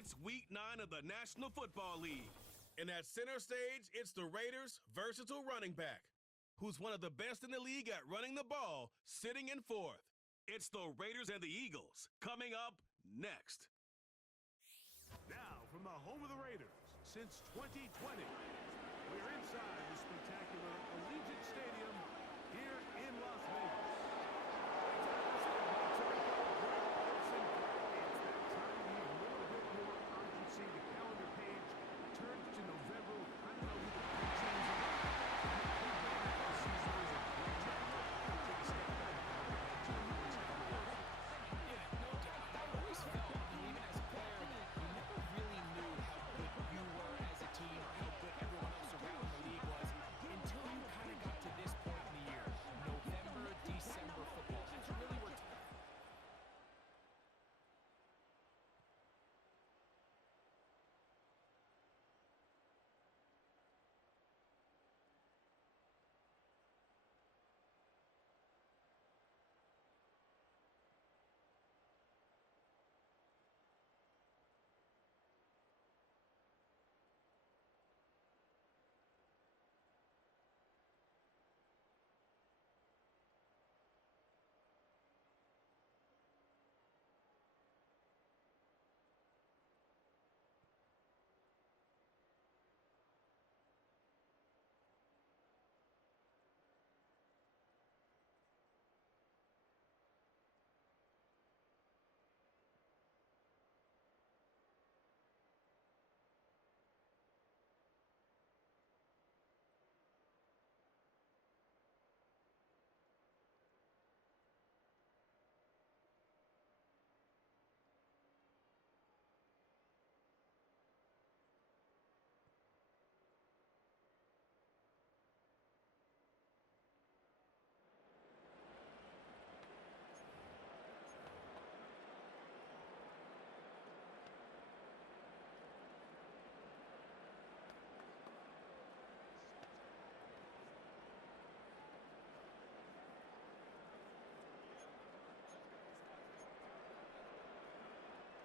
It's Week 9 of the National Football League. And at center stage, it's the Raiders' versatile running back, who's one of the best in the league at running the ball, sitting in fourth. It's the Raiders and the Eagles, coming up next. Now, from the home of the Raiders, since 2020, we're inside the spectacular Allegiant Stadium here in Las Vegas. The calendar page turns to November. I don't know who the change the season is a great time to take a step back. Yeah, no doubt. I always felt, even as a player, you never really knew how good you were as a team or how good everyone else around the league was until you kind of got to this point in the year. November, December football. That's really where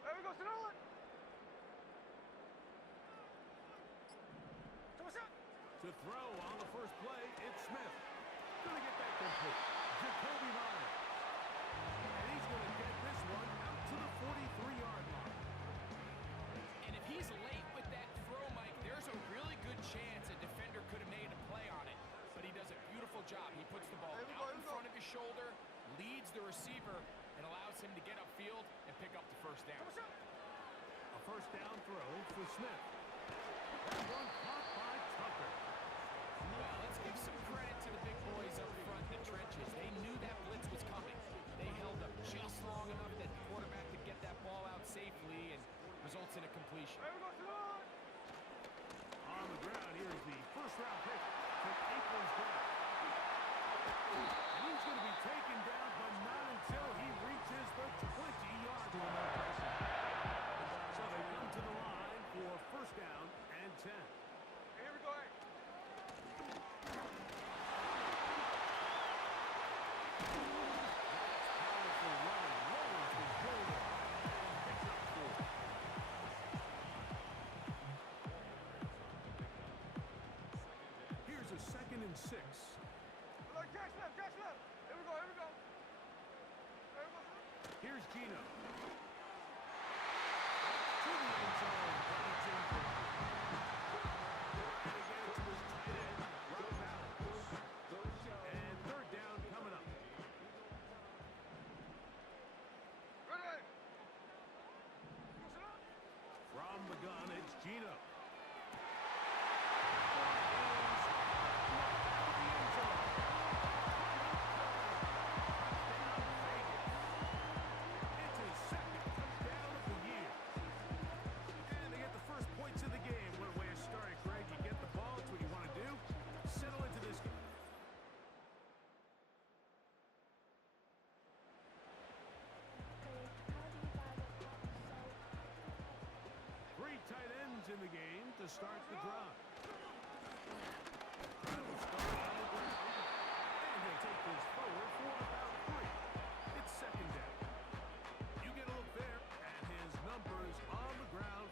There we go, throw it! To throw on the first play, it's Smith. Gonna get that complete. Jacoby Myers. And he's gonna get this one out to the 43-yard line. And if he's late with that throw, Mike, there's a really good chance a defender could have made a play on it. But he does a beautiful job. He puts the ball out in front of his shoulder, leads the receiver, and allows him to get upfield and pick up the first down. A first down throw for Smith. That one caught by Tucker. Well, let's give some credit to the big boys up front in the trenches. They knew that blitz was coming. They held up just long enough that the quarterback could get that ball out safely and results in a completion. On the ground, here's the first-round pick from April's draft. And he's going to be taken down, but not until he reaches the 20-yard line. So they come to the line for first down and 10. Here we go. Here's a 2nd and 6. Catch left. Here we go. Here's Gino. To the end zone, but it's incomplete. And again to his tight end, Rob Allen. And third down coming up. Ready. From the gun, it's Gino. It's his second touchdown of the year. And they get the first points of the game. What a way to start it, Greg. You get the ball. It's what you want to do. Settle into this game. Three tight ends in the game to start the drive. Trying to start on the ground. And he'll take this forward for about 3. It's second down. You get a look there at his numbers on the ground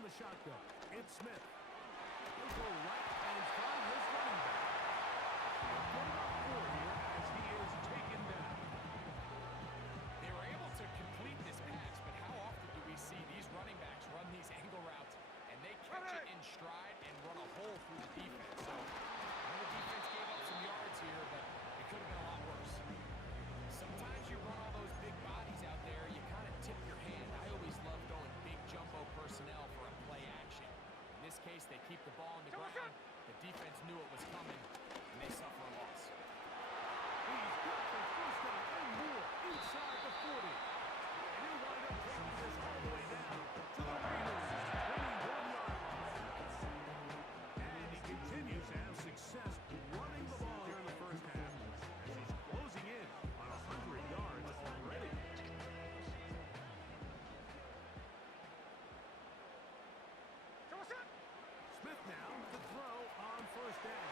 from the shotgun. It's Smith. He'll go right and find his running back. He'll put it up 4 here as he is taken down. They were able to complete this pass, but how often do we see these running backs run these angle routes and they catch it in stride and run a hole through the defense? So I know the defense gave up some yards here, but it could have been a lot worse. Sometimes you run all those big bodies out there, you kind of tip your hand. I always love going big jumbo personnel for a play action. In this case, they keep the ball on the ground. The defense knew it was coming, and they suffer a loss. He's got the first down and more inside the 40. And he'll wind up taking this all the way down to the Raiders' 21-yard line. And he continues to have success running the ball here in the first half as he's closing in on 100 yards already. Smith now to throw on first down.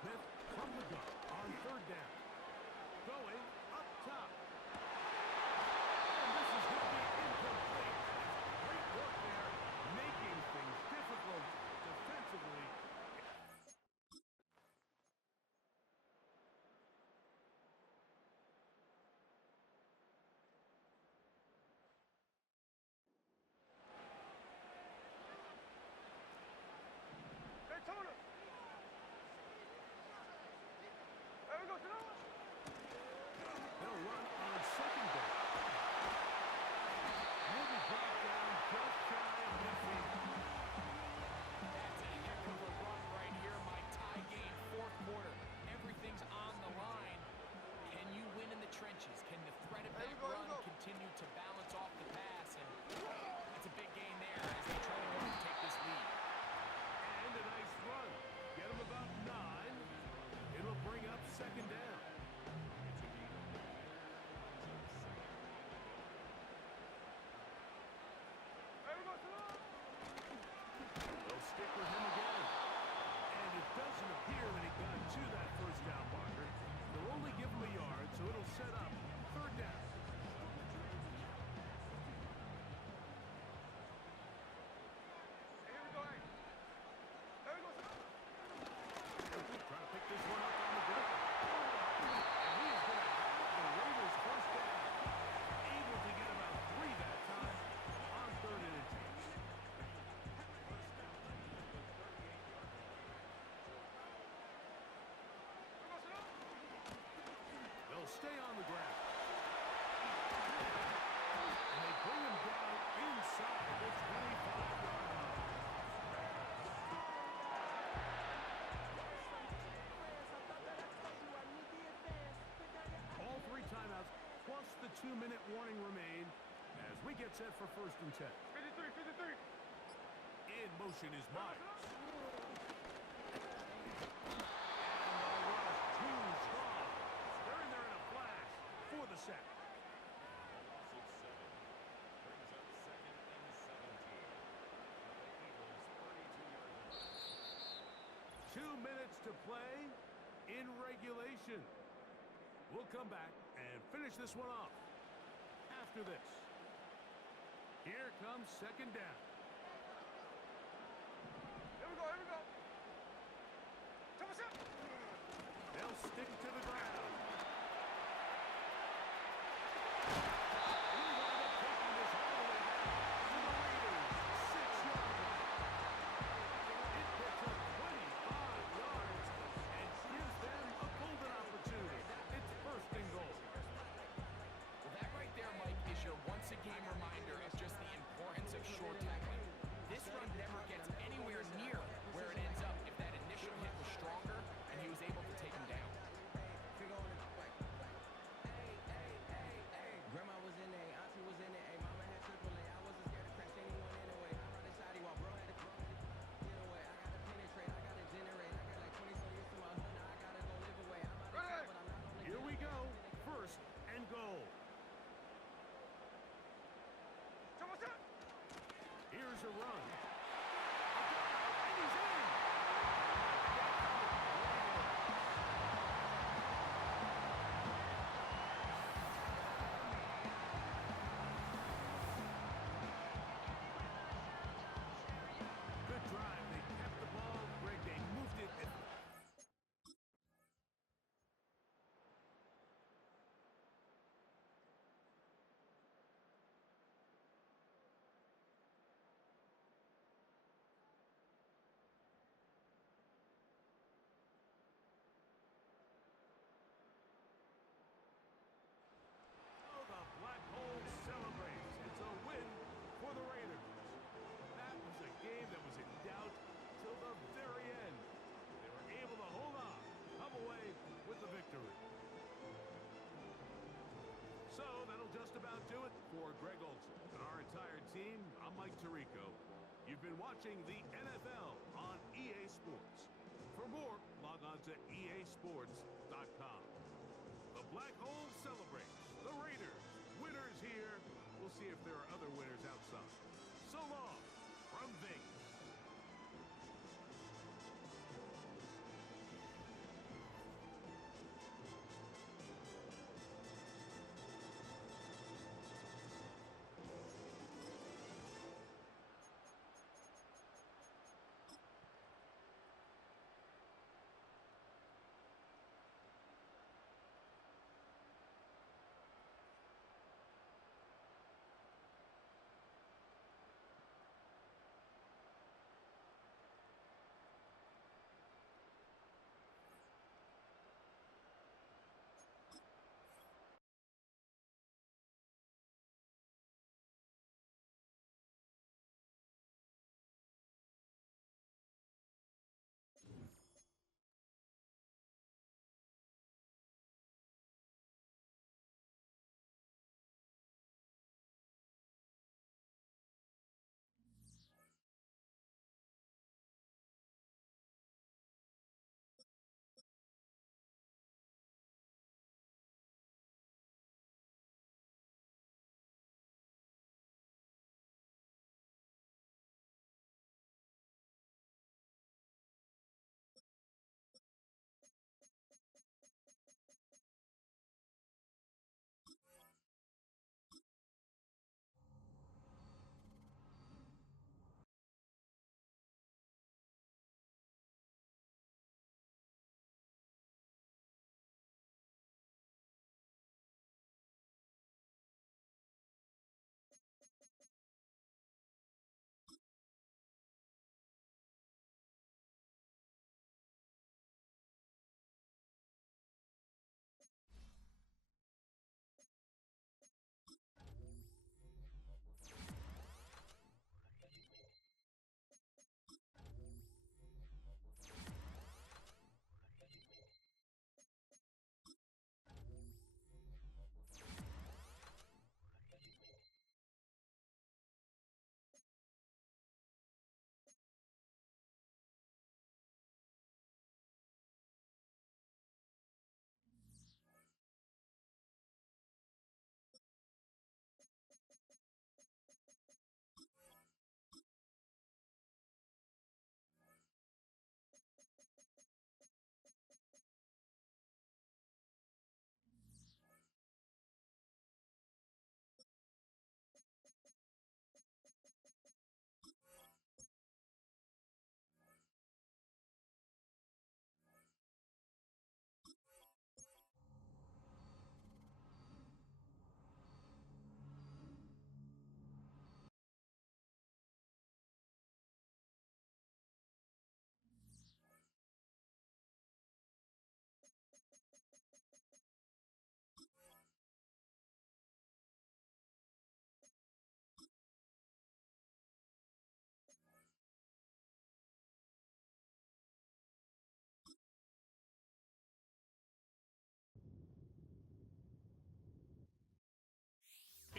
Smith from the gun on third down. Going up top. And this is going to be incomplete. Great work there, making things difficult defensively. Daytona! There we go, Sonoma! They'll run on second down. He'll be brought down just shy of midfield. That's a heck of a run right here. My tie game, fourth quarter. Everything's on the line. Can you win in the trenches? Can the threat of that run continue to balance off the pass? And it's a big gain there as they try to take this lead. And a nice run. Get him about 9. It'll bring up second down. There we go, Sonoma! They'll stick with him again. And it doesn't appear that he got to that first down marker. They'll only give him a yard, so it'll set up third down. Hey, here we go, hey! There we go, Sonoma! Trying to pick this one up on the ground. And he is going to have the Raiders' first down. Able to get about 3 that time on third and inches. They'll stay on the ground. And they bring him down inside the 25-yard line. All 3 timeouts plus the 2-minute warning remain as we get set for first and 10. 53, 53! In motion is Myers. Too strong. They're in there in a flash for the sack. 2 minutes to play in regulation. We'll come back and finish this one off after this. Here comes second down. Here we go, here we go! Thomas up! They'll stick to the ground. We'll wind up taking this all the way down to the Raiders' 6-yard line. It picks up 25 yards and gives them a golden opportunity. It's first and goal. For Greg Olson and our entire team, I'm Mike Tirico. You've been watching the NFL on EA Sports. For more, log on to easports.com. The Black Hole celebrates. The Raiders, winners here. We'll see if there are other winners outside. So long from Vegas.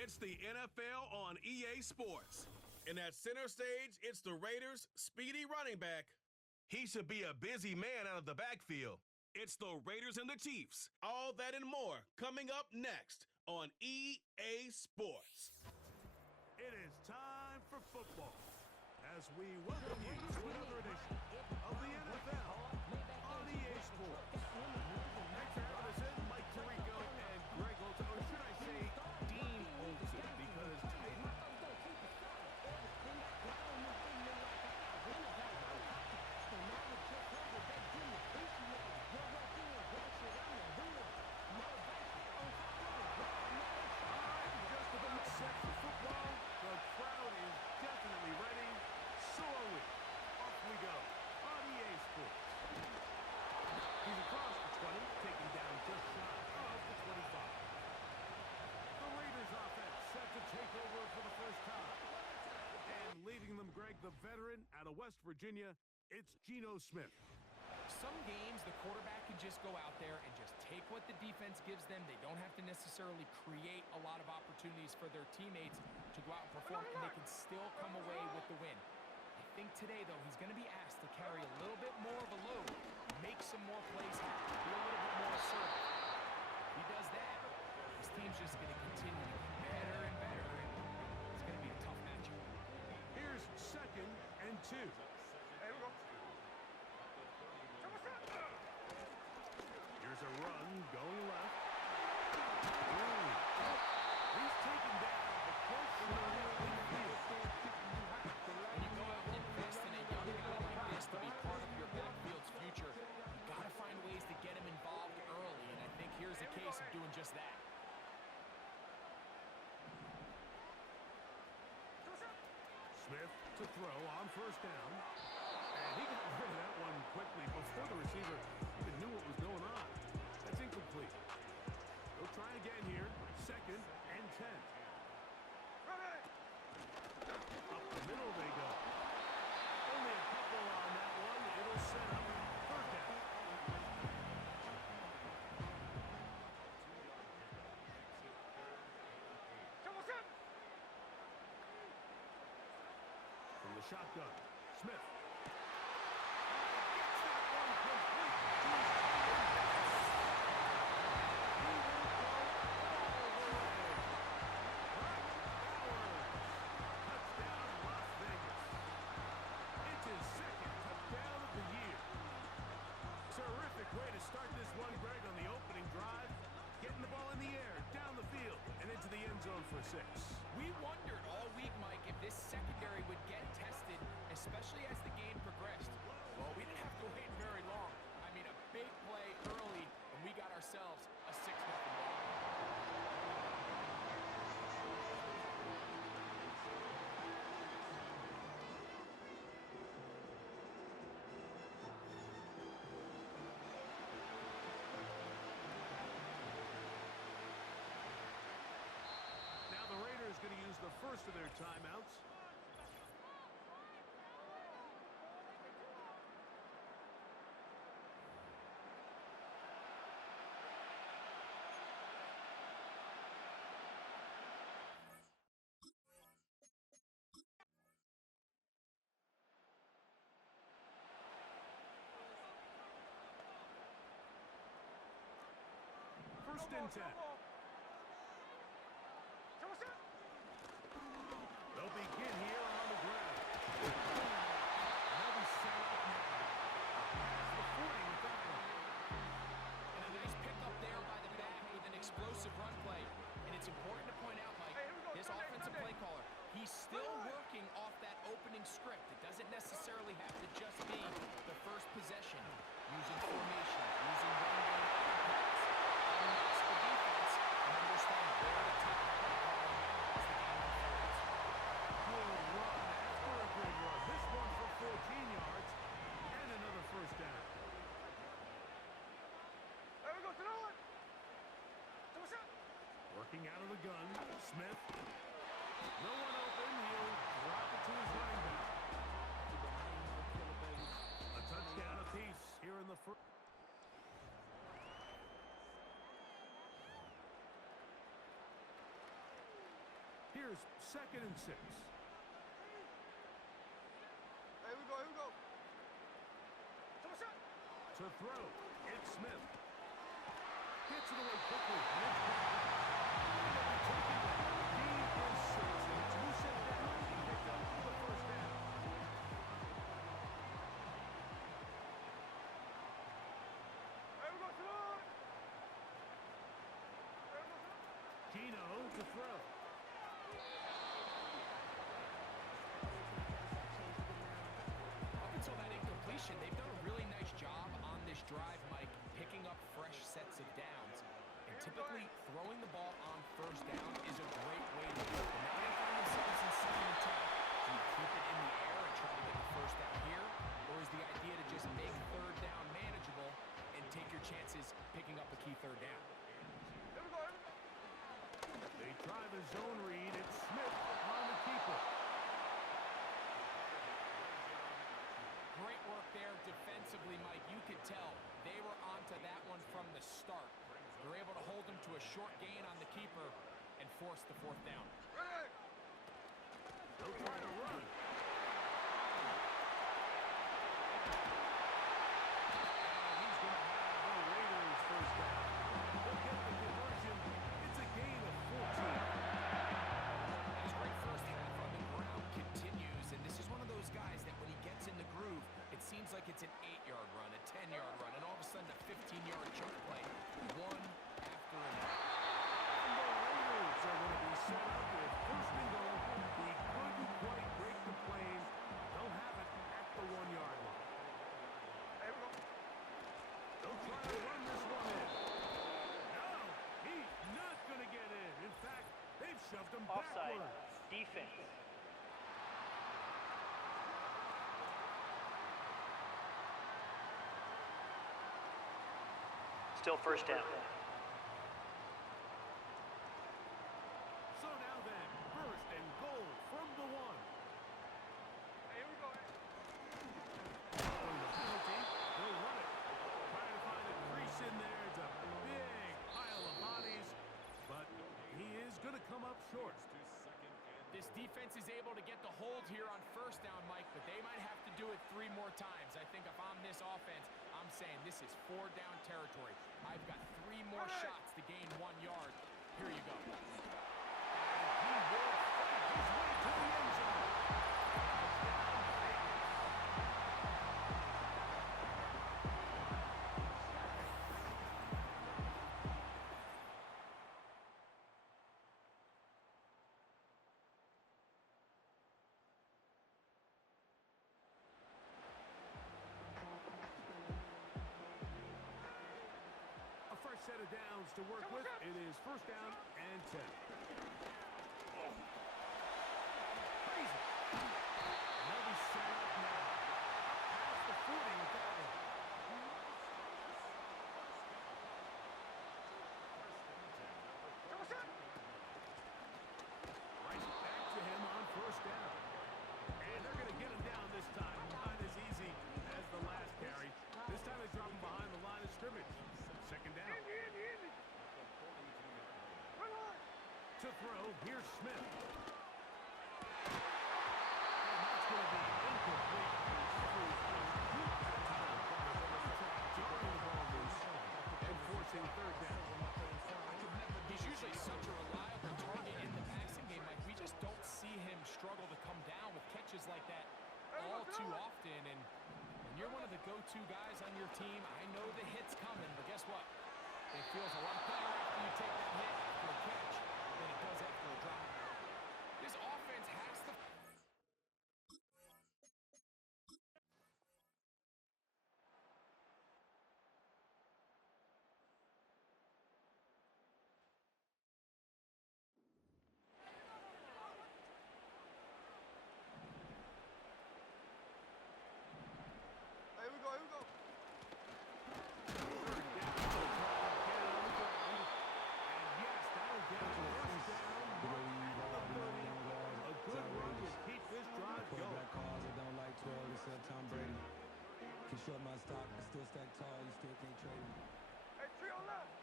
It's the NFL on EA Sports. And at center stage, it's the Raiders' speedy running back. He should be a busy man out of the backfield. It's the Raiders and the Chiefs. All that and more coming up next on EA Sports. It is time for football as we welcome you to another edition of the NFL on EA Sports. Thanks for having us in, Mike Tirico and Greg Olson. Or should I say Dean Olson, because the veteran out of West Virginia, it's Geno Smith. Some games, the quarterback can just go out there and just take what the defense gives them. They don't have to necessarily create a lot of opportunities for their teammates to go out and perform, and they can still come away with the win. I think today, though, he's going to be asked to carry a little bit more of a load, make some more plays happen, be a little bit more assertive. If he does that, his team's just going to continue to get better and better, and it's going to be a tough matchup. Here's 2nd and 2. Here we go. Here's a run going left. Ooh. He's taken down, but close shot in the field. When you go out and invest in a young guy like this to be part of your backfield's future, you got to find ways to get him involved early, and I think here's a case of doing just that. Smith to throw on 1st down. And he got rid of that one quickly before the receiver even knew what was going on. That's incomplete. They'll try again here. 2nd and 10. Ready. Up the middle they go. Only a couple on that one. It'll set up 3rd down. From the shotgun, Smith. Gets that one complete to his he will go all the way. Brock Bowers. Touchdown, Las Vegas. It's his 2nd touchdown of the year. Terrific way to start this one, Greg, on the opening drive. Getting the ball in the air, down the field, and into the end zone for 6. We wondered all week, Mike, if this secondary would get tested, especially as the game progressed. Well, we didn't have to wait very long. I mean, a big play early, and we got ourselves a 6-0 ball. Now the Raiders going to use the first of their timeouts. First and 10. They'll begin here on the ground. They'll be set up now. That's the 40 with that one. And a nice pickup there by the back with an explosive run play. And it's important to point out, Mike, this offensive play caller, he's still working off that opening script. It doesn't necessarily have to just be the first possession. Using formation, using run game, unlocks the defense, and understand where to take the play calling as the game unfolds. Good run after a good run. This one for 14 yards and another 1st down. There we go. To the one. Working out of the gun, Smith. No one open. He'll drop it to his running back. A touchdown apiece here in the first. Here's 2nd and 6. Here we go. Here we go. To throw, it's Smith. Gets it away quickly. And it's back. And they'll be taken down. Gain for 6. And it's Musa down. He picked up the 1st down. Here we go. To the one. Gino to throw. Up until that incompletion, they've done a really nice job on this drive, Mike, picking up fresh sets of downs. And typically, throwing the ball on 1st down is a great way to do it. But now they find themselves in 2nd and 10. Do you keep it in the air and try to get the 1st down here? Or is the idea to just make 3rd down manageable and take your chances picking up a key 3rd down? Here we go. Here we go. They try the zone read. It's Smith on the keeper. Great work there defensively, Mike. You could tell they were onto that one from the start. able to hold him to a short gain on the keeper and force the fourth down. Ready. They'll try to run. He's going to have the Raiders first down. They'll get the conversion. It's a gain of 14. His great first half on the ground continues, and this is one of those guys that when he gets in the groove, it seems like it's an 8-yard run, a 10-yard run, and all of a sudden a 15-yard chunk play, one after another. And the Raiders are going to be set up with first and goal. He couldn't quite break the plane. They'll have it at the 1-yard line. Here we go. They'll try to run this one in. No, he's not going to get in. In fact, they've shoved him Offside. backwards. Defense. Still first down. So now then, first and goal from the 1. Here we go. Following the penalty, they'll run it. Trying to find a crease in there. It's a big pile of bodies, but he is going to come up short. This defense is able to get the hold here on first down, Mike, but they might have to do it 3 more times. I think if I'm this offense, I'm saying this is 4-down territory. I've got 3 more shots to gain 1 yard. Here you go. And he will fight his way to the end zone. A fresh set of downs to work with. It is first down and 10. Crazy. And they'll be set up now. Past the 40 with that one. Right back to him on first down. And they're going to get him down this time. Not as easy as the last carry. This time they drop him behind the line of scrimmage. Second down. Easy. Run on. To throw, here's Smith. And that's going to be incomplete. Jarring the ball loose and forcing third down. He's usually such a reliable target in the passing game. Like, we just don't see him struggle to come down with catches like that all too often. And when you're one of the go-to guys on your team, I know the hit's coming, but guess what? It feels a lot better after you take that hit after a catch than it does after a drop. This offense has to... Here we go. Third down. They'll try to get it on the ground. And yes, that'll get it first down. At the 30. A good run will keep this drive going. Quarterback calls, I don't like 12 except Tom Brady. Can short my stock, but still stack tall, you still can't trade me. Hey, three on left.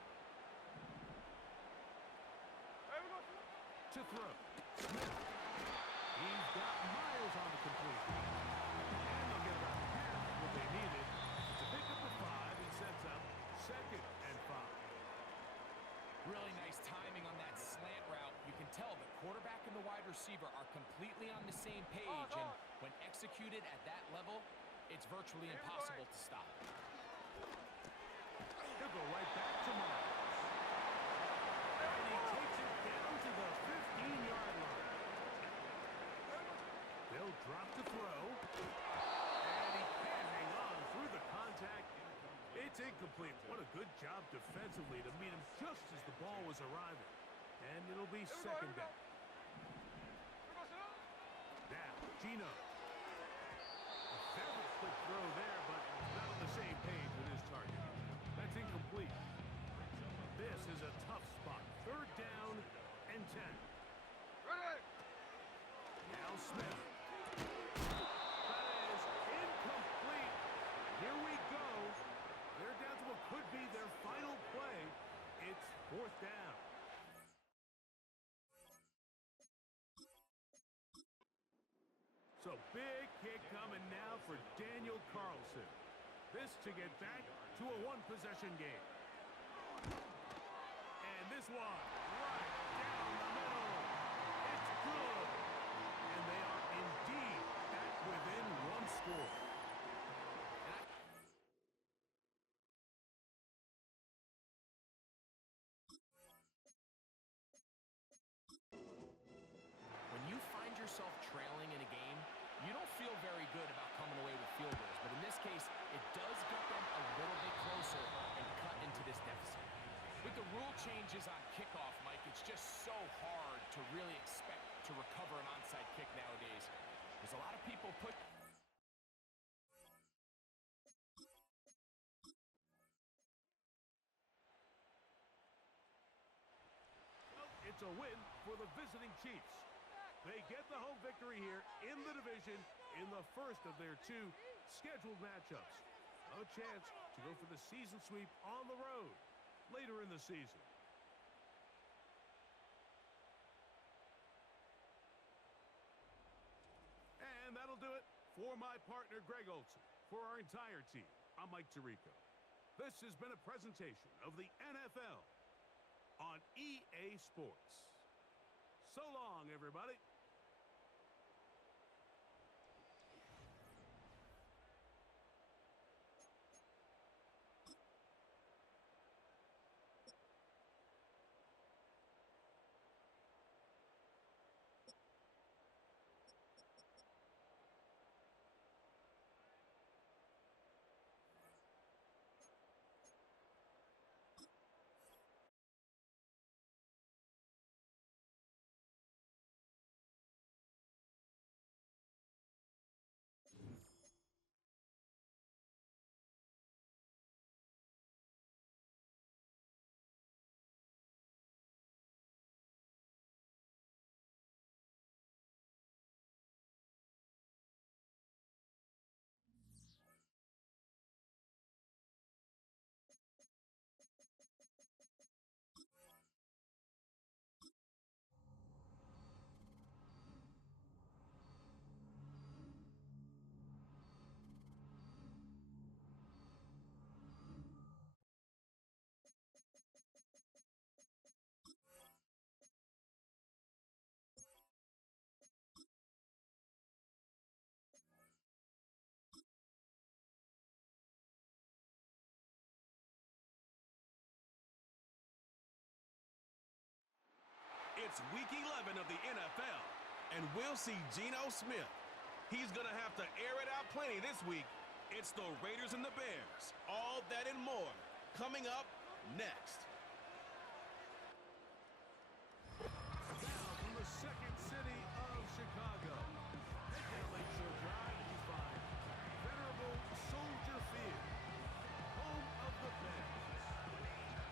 Here we go. To throw. Smith. He's got Miles on the completion. And they'll get about half what they needed to pick up the 5 and sets up second and 5. Really nice timing on that slant route. You can tell the quarterback and the wide receiver are completely on the same page, and when executed at that level, it's virtually impossible to stop. He'll go right back to Miles. And he takes it down to the 15-yard line. They'll drop the throw. And he can't hang on through the contact. It's incomplete. What a good job defensively to meet him just as the ball was arriving. And it'll be second down. Now, Gino. A very quick throw there, but not on the same page with his target. That's incomplete. This is a tough spot. Third down and 10. Ready. Now Smith. That is incomplete. Here we go. They're down to what could be their final play. It's So big kick coming now for Daniel Carlson. This to get back to a one-possession game. And this one right down the middle. It's good. And they are indeed back within one score. When you find yourself trailing in a game, you don't feel very good about coming away with field goals. But in this case, it does get them a little bit closer and cut into this deficit. With the rule changes on kickoff, Mike, it's just so hard to really expect to recover an onside kick nowadays. There's a lot of people put... Well, it's a win for the visiting Chiefs. They get the home victory here in the division in the first of their two scheduled matchups. A chance to go for the season sweep on the road later in the season. And that'll do it for my partner, Greg Olsen. For our entire team, I'm Mike Tirico. This has been a presentation of the NFL on EA Sports. So long, everybody. It's week 11 of the NFL, and we'll see Geno Smith. He's going to have to air it out plenty this week. It's the Raiders and the Bears. All that and more coming up next. Now from the second city of Chicago. Head down Lakeshore Drive and you find venerable Soldier Field, home of the Bears.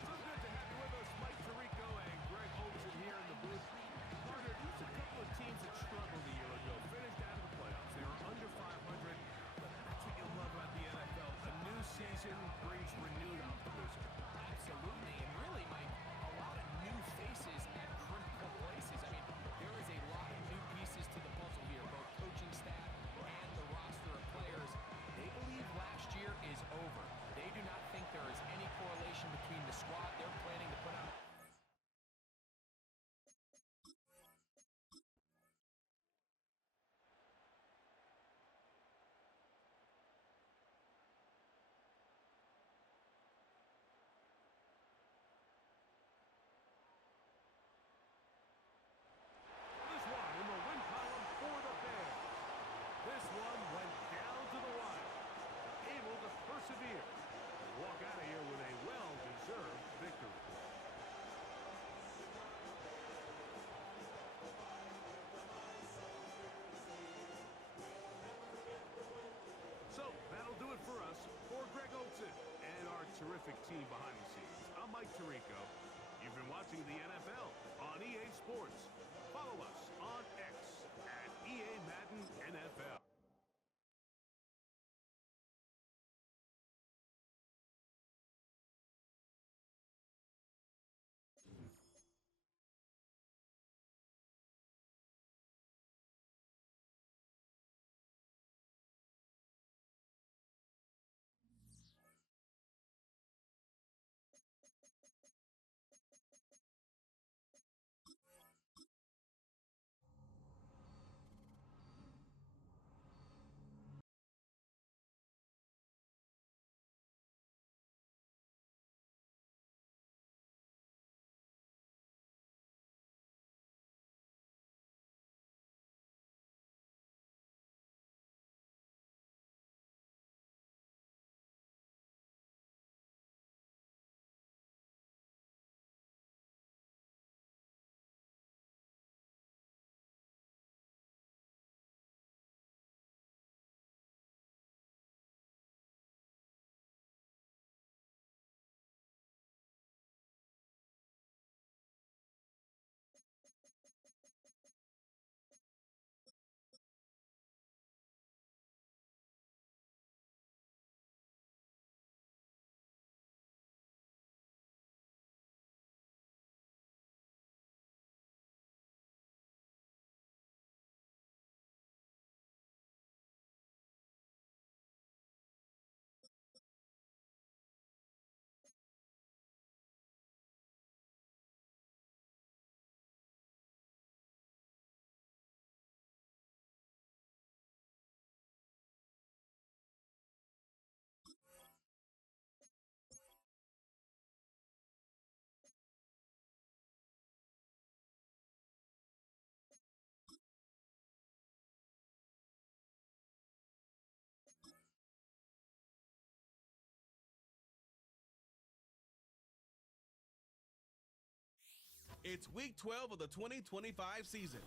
So good to have you with us, Mike Tirico and Greg Olsen here in the booth. Partner, these are a couple of teams that struggled a year ago, finished out of the playoffs. They were under 500, but that's what you love about the NFL. A new season brings renewed optimism. Absolutely, and really, Mike, a lot of new faces at critical places. I mean, there is a lot of new pieces to the puzzle here, both coaching staff and the roster of players. They believe last year is over. They do not think there is any correlation between the squad they're planning to put out. This one in the win column for the Bears. This one went down to the wire. Able to persevere. Walk out of here with a well-deserved victory. So, that'll do it for us. For Greg Olsen and our terrific team behind the scenes, I'm Mike Tirico. You've been watching the NFL on EA Sports. Follow us on X at EA Madden NFL. It's week 12 of the 2025 season,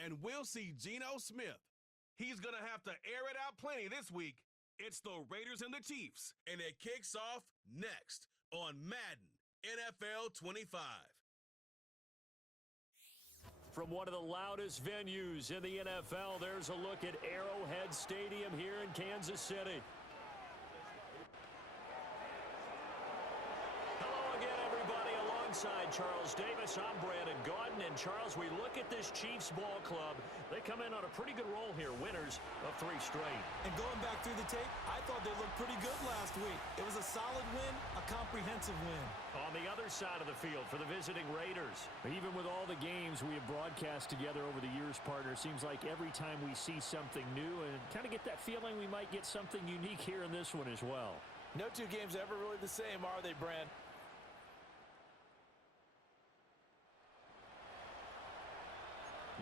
and we'll see Geno Smith. He's going to have to air it out plenty this week. It's the Raiders and the Chiefs, and it kicks off next on Madden NFL 25. From one of the loudest venues in the NFL, there's a look at Arrowhead Stadium here in Kansas City. Hello again, everybody. Alongside Charles Davis, I'm Brandon Gaudin. And Charles, we look at this Chiefs ball club. They come in on a pretty good roll here, winners of 3 straight. And going back through the tape, I thought they looked pretty good last week. It was a solid win, a comprehensive win. On the other side of the field for the visiting Raiders. Even with all the games we have broadcast together over the years, partner, seems like every time we see something new and kind of get that feeling we might get something unique here in this one as well. No 2 games are ever really the same, are they, Brand?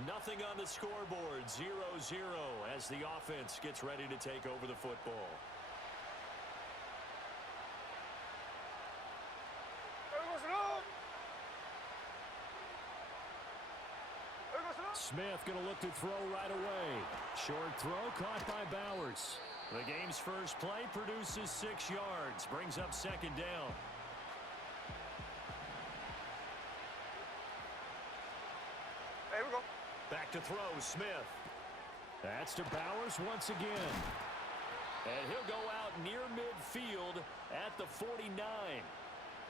Nothing on the scoreboard, 0-0 as the offense gets ready to take over the football. Smith going to look to throw right away. Short throw caught by Bowers. The game's first play produces 6 yards, brings up 2nd down. Here we go. Back to throw, Smith. That's to Bowers once again. And he'll go out near midfield at the 49.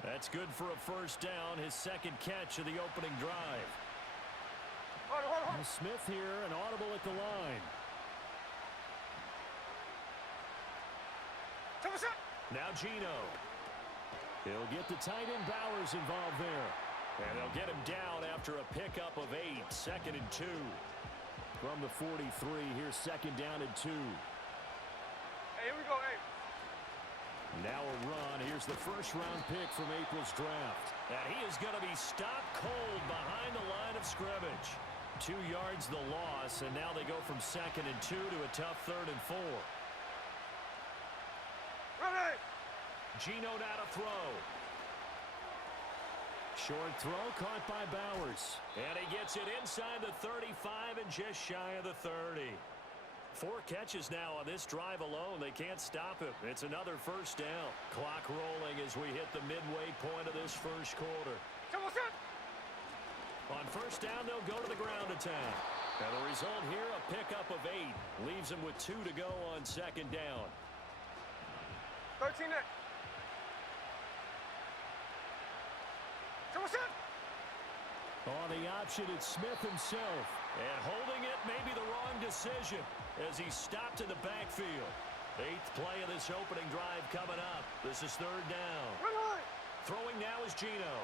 That's good for a first down, his 2nd catch of the opening drive. Smith here, an audible at the line. Now Geno. He'll get the tight end Bowers involved there. And they'll get him down after a pickup of 8, 2nd and 2. From the 43, here's 2nd down and 2. Hey, here we go, hey. Now a run. Here's the first-round pick from April's draft. And he is going to be stopped cold behind the line of scrimmage. 2 yards the loss, and now they go from 2nd and 2 to a tough 3rd and 4. Ready. Geno now to throw. Short throw caught by Bowers. And he gets it inside the 35 and just shy of the 30. 4 catches now on this drive alone. They can't stop him. It's another first down. Clock rolling as we hit the midway point of this first quarter. On first down, they'll go to the ground attack. And the result here, a pickup of 8. Leaves them with 2 to go on 2nd down. 13 next. On the option, it's Smith himself. And holding it may be the wrong decision as he's stopped in the backfield. 8th play of this opening drive coming up. This is 3rd down. Throwing now is Geno.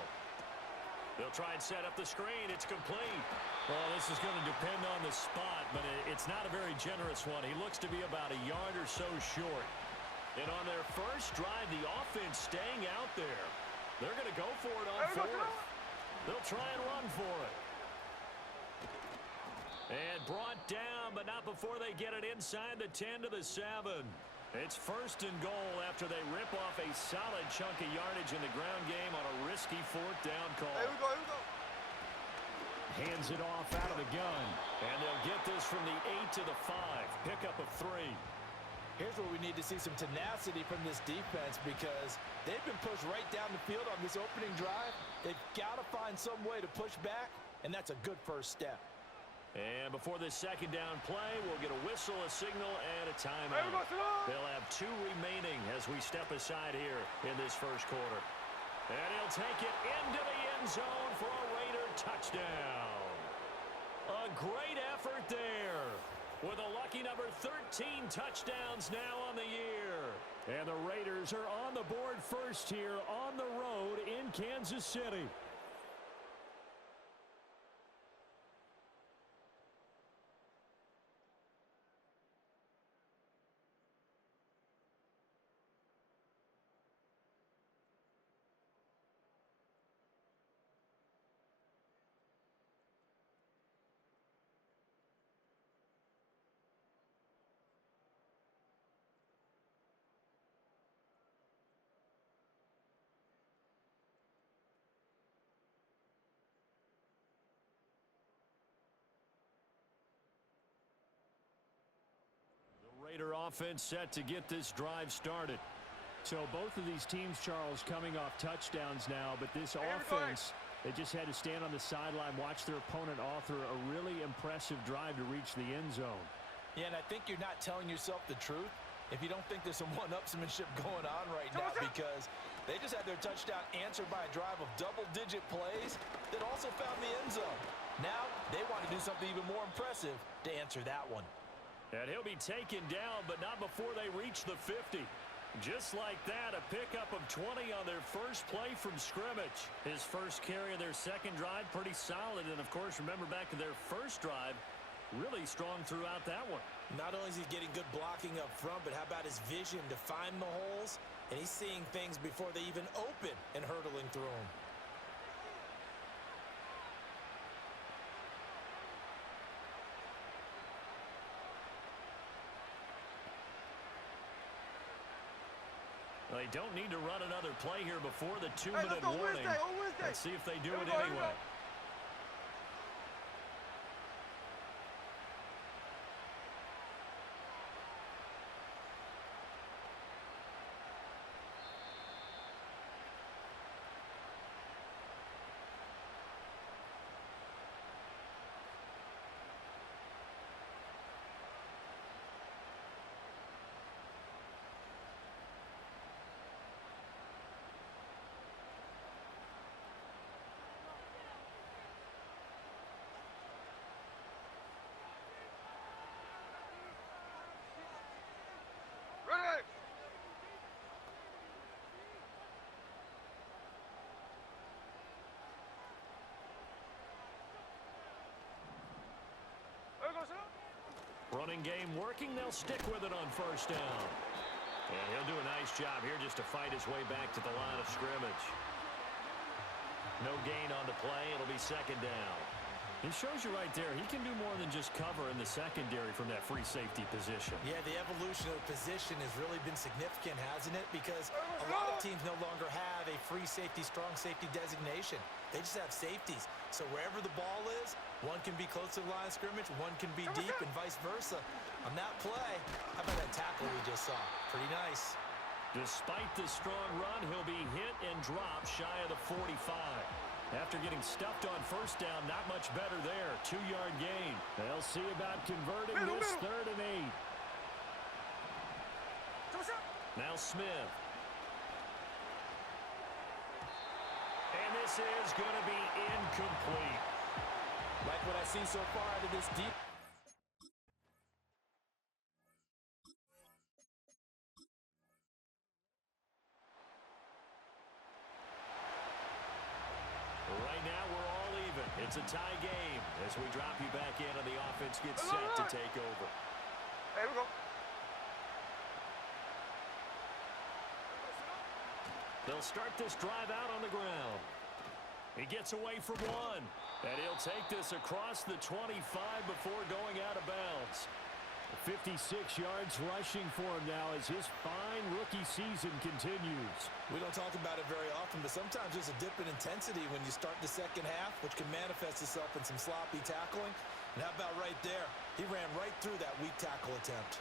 They'll try and set up the screen. It's complete. Well, this is going to depend on the spot, but it's not a very generous one. He looks to be about a yard or so short. And on their first drive, the offense staying out there. They're going to go for it on 4th. They'll try and run for it. And brought down, but not before they get it inside the 10 to the 7. It's 1st and goal after they rip off a solid chunk of yardage in the ground game on a risky 4th down call. Here we go, here we go. Hands it off out of the gun. And they'll get this from the 8 to the 5. Pickup of 3. Here's where we need to see some tenacity from this defense because they've been pushed right down the field on this opening drive. They've got to find some way to push back, and that's a good first step. And before this 2nd down play, we'll get a whistle, a signal, and a timeout. They'll have 2 remaining as we step aside here in this first quarter. And he'll take it into the end zone for a Raider touchdown. A great effort there, with a lucky number 13 touchdowns now on the year. And the Raiders are on the board first here on the road in Kansas City. Raider offense set to get this drive started. So both of these teams, Charles, coming off touchdowns now, but this offense, they just had to stand on the sideline, watch their opponent author a really impressive drive to reach the end zone. Yeah, and I think you're not telling yourself the truth if you don't think there's some one-upsmanship going on right now, because they just had their touchdown answered by a drive of double-digit plays that also found the end zone. Now they want to do something even more impressive to answer that one. And he'll be taken down, but not before they reach the 50. Just like that, a pickup of 20 on their first play from scrimmage. His first carry of their second drive, pretty solid. And, of course, remember back to their first drive, really strong throughout that one. Not only is he getting good blocking up front, but how about his vision to find the holes? And he's seeing things before they even open and hurtling through them. They don't need to run another play here before the 2-minute warning. Let's see if they do it anyway. Ready! There goes it. Running game working. They'll stick with it on first down. And he'll do a nice job here just to fight his way back to the line of scrimmage. No gain on the play. It'll be second down. It shows you right there, he can do more than just cover in the secondary from that free safety position. Yeah, the evolution of the position has really been significant, hasn't it? Because a lot of teams no longer have a free safety, strong safety designation. They just have safeties. So wherever the ball is, one can be close to the line of scrimmage, one can be deep, and vice versa. On that play, how about that tackle we just saw? Pretty nice. Despite the strong run, he'll be hit and dropped shy of the 45. After getting stuffed on first down, not much better there. 2-yard gain. They'll see about converting this 3rd and 8. Now Smith. And this is going to be incomplete. Like what I see so far out of this deep. Right now, we're all even. It's a tie game as we drop you back in and the offense gets set to take over. There we go. They'll start this drive out on the ground. He gets away from one, and he'll take this across the 25 before going out of bounds. 56 yards rushing for him now as his fine rookie season continues. We don't talk about it very often, but sometimes there's a dip in intensity when you start the second half, which can manifest itself in some sloppy tackling. And how about right there? He ran right through that weak tackle attempt.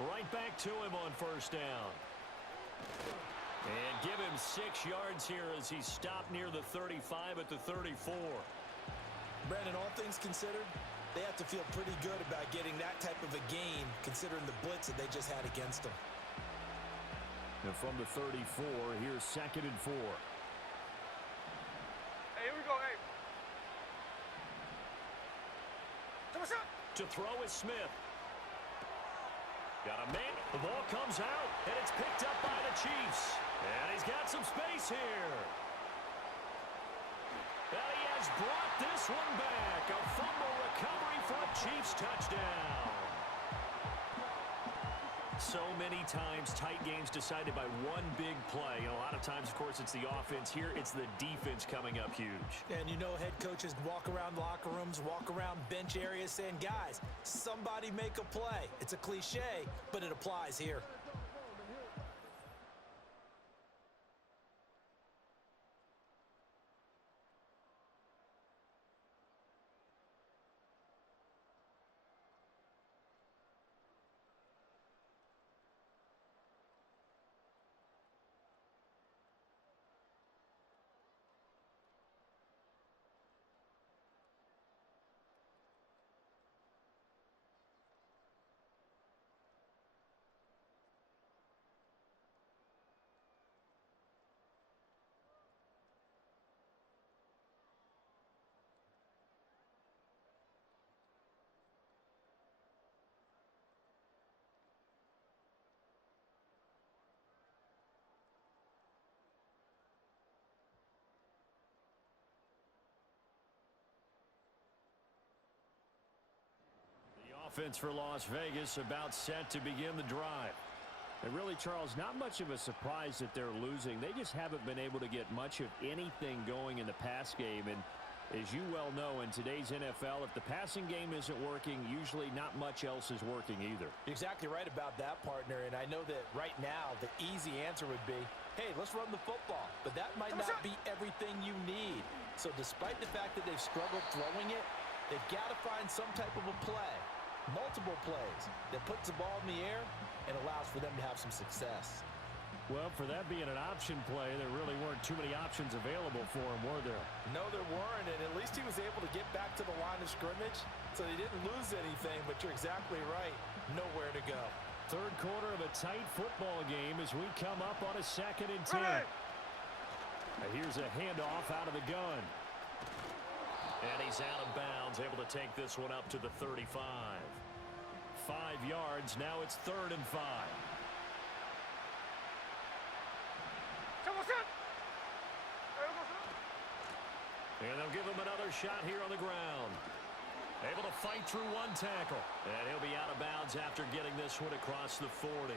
Right back to him on first down. And give him 6 yards here as he stopped near the 35 at the 34. Brandon, all things considered, they have to feel pretty good about getting that type of a gain considering the blitz that they just had against them. And from the 34, here's 2nd and 4. Hey, here we go, hey. To throw is Smith. Got a man. The ball comes out, and it's picked up by the Chiefs. And he's got some space here. And he has brought this one back. A fumble recovery for a Chiefs touchdown. so many times tight games decided by one big play. And a lot of times, of course, it's the offense. Here, it's the defense coming up huge. And you know head coaches walk around locker rooms, walk around bench areas saying, guys, somebody make a play. It's a cliche, but it applies here. Offense for Las Vegas about set to begin the drive. And really, Charles, not much of a surprise that they're losing. They just haven't been able to get much of anything going in the pass game. And as you well know, in today's NFL, if the passing game isn't working, usually not much else is working either. You're exactly right about that, partner. And I know that right now the easy answer would be, hey, let's run the football. But that might not be everything you need. So despite the fact that they've struggled throwing it, they've got to find some type of a play. Multiple plays that puts the ball in the air and allows for them to have some success. Well, for that being an option play, there really weren't too many options available for him, were there? No, there weren't, and at least he was able to get back to the line of scrimmage, so he didn't lose anything, but you're exactly right. Nowhere to go. Third quarter of a tight football game as we come up on a 2nd and 10. Here's a handoff out of the gun. And he's out of bounds, able to take this one up to the 35. 5 yards, now it's 3rd and 5. And they'll give him another shot here on the ground. Able to fight through one tackle. And he'll be out of bounds after getting this one across the 40.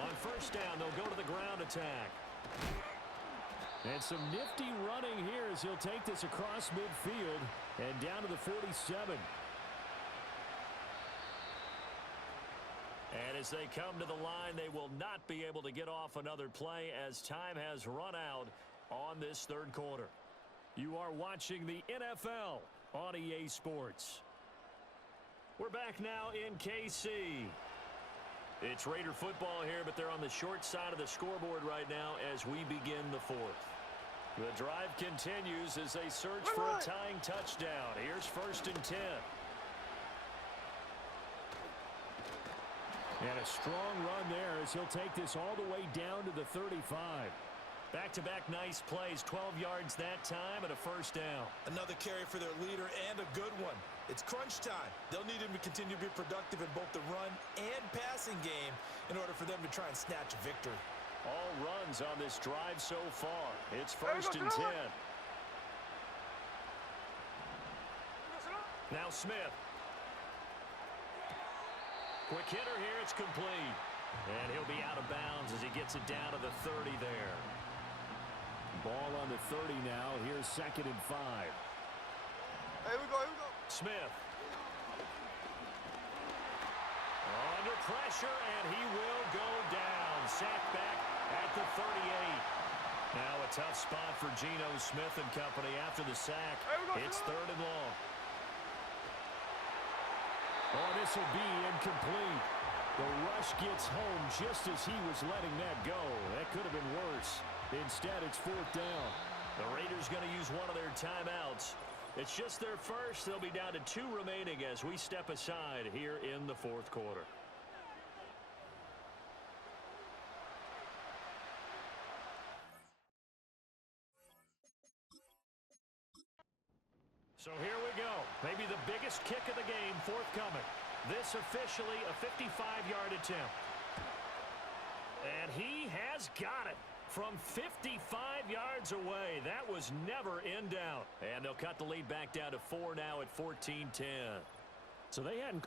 On first down, they'll go to the ground attack. And some nifty running here as he'll take this across midfield and down to the 47. And as they come to the line, they will not be able to get off another play as time has run out on this third quarter. You are watching the NFL on EA Sports. We're back now in KC. It's Raider football here, but they're on the short side of the scoreboard right now as we begin the 4th. The drive continues as they search for a tying touchdown. Here's 1st and 10. And a strong run there as he'll take this all the way down to the 35. Back-to-back nice plays, 12 yards that time and a 1st down. Another carry for their leader and a good one. It's crunch time. They'll need him to continue to be productive in both the run and passing game in order for them to try and snatch a victory. All runs on this drive so far. It's 1st and 10. Now Smith. Quick hitter here. It's complete. And he'll be out of bounds as he gets it down to the 30 there. Ball on the 30 now. Here's 2nd and 5. Here we go. Smith. Under pressure, and he will go down. Sacked back at the 38. Now a tough spot for Geno Smith and company after the sack. It's 3rd and long. Oh, this will be incomplete. The rush gets home just as he was letting that go. That could have been worse. Instead, it's 4th down. The Raiders going to use one of their timeouts. It's just their first. They'll be down to 2 remaining as we step aside here in the 4th quarter. So here we go. Maybe the biggest kick of the game forthcoming. This officially a 55-yard attempt. And he has got it. from 55 yards away. That was never in doubt. And they'll cut the lead back down to 4 now at 14-10. So they hadn't...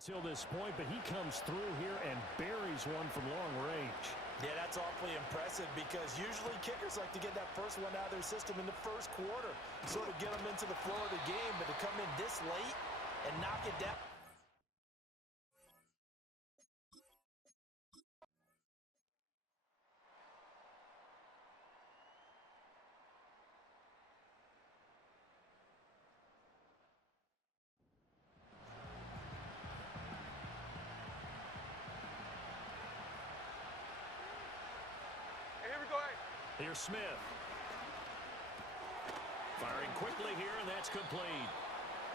until this point, but he comes through here and buries one from long range. Yeah, that's awfully impressive because usually kickers like to get that first one out of their system in the first quarter, sort of get them into the flow of the game, but to come in this late and knock it down. Here's Smith. Firing quickly here, and that's complete.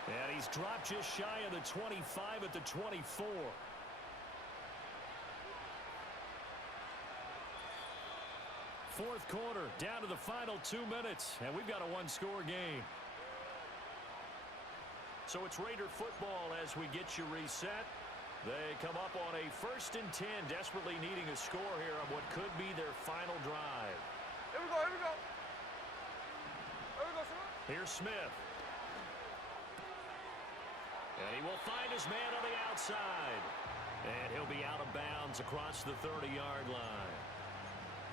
And he's dropped just shy of the 25 at the 24. Fourth quarter, down to the final 2 minutes, and we've got a one-score game. So it's Raider football as we get you reset. They come up on a 1st and 10, desperately needing a score here on what could be their final drive. Here we go, here we go. Here we go, sir. Here's Smith. And he will find his man on the outside. And he'll be out of bounds across the 30-yard line.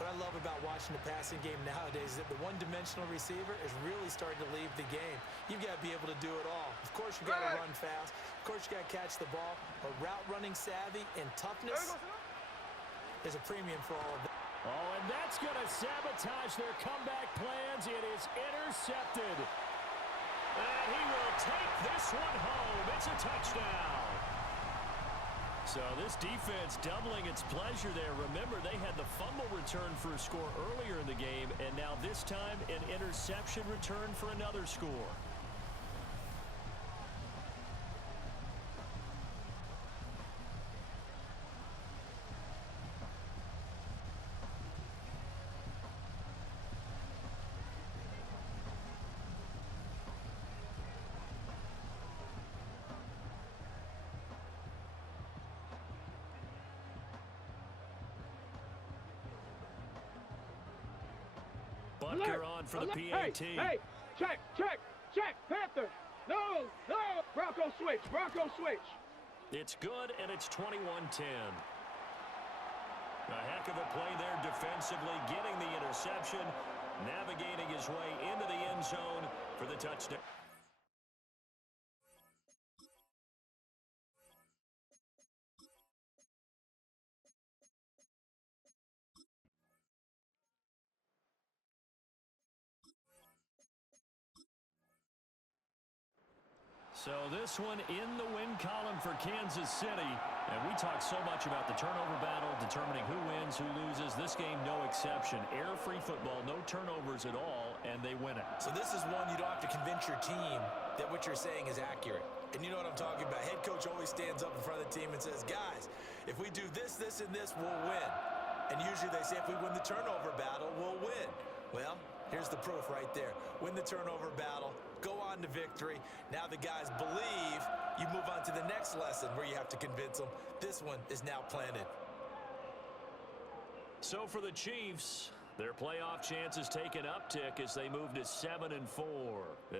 What I love about watching the passing game nowadays is that the one-dimensional receiver is really starting to leave the game. You've got to be able to do it all. Of course, you've got to run fast. Of course, you got to catch the ball. But route running savvy and toughness is a premium for all of that. Oh, and that's going to sabotage their comeback plans. It is intercepted. And he will take this one home. It's a touchdown. So this defense doubling its pleasure there. Remember, they had the fumble return for a score earlier in the game, and now this time an interception return for another score. Butker on for the PAT. Hey, check. Panther. No. Bronco switch. It's good, and it's 21-10. A heck of a play there defensively, getting the interception, navigating his way into the end zone for the touchdown. So this one in the win column for Kansas City. And we talk so much about the turnover battle, determining who wins, who loses. This game, no exception. Error-free football, no turnovers at all, and they win it. So this is one you don't have to convince your team that what you're saying is accurate. And you know what I'm talking about. Head coach always stands up in front of the team and says, guys, if we do this, this, and this, we'll win. And usually they say if we win the turnover battle, we'll win. Well, here's the proof right there. Win the turnover battle. Go on to victory. Now the guys believe. You move on to the next lesson where you have to convince them. This one is now planted. So for the Chiefs, their playoff chances take an uptick as they move to 7-4.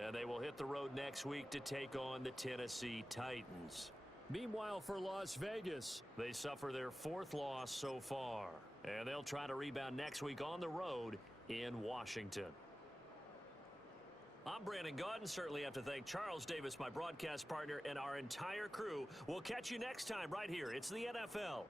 And they will hit the road next week to take on the Tennessee Titans. Meanwhile, for Las Vegas, they suffer their 4th loss so far. And they'll try to rebound next week on the road in Washington. I'm Brandon Gaudin. Certainly have to thank Charles Davis, my broadcast partner, and our entire crew. We'll catch you next time right here. It's the NFL.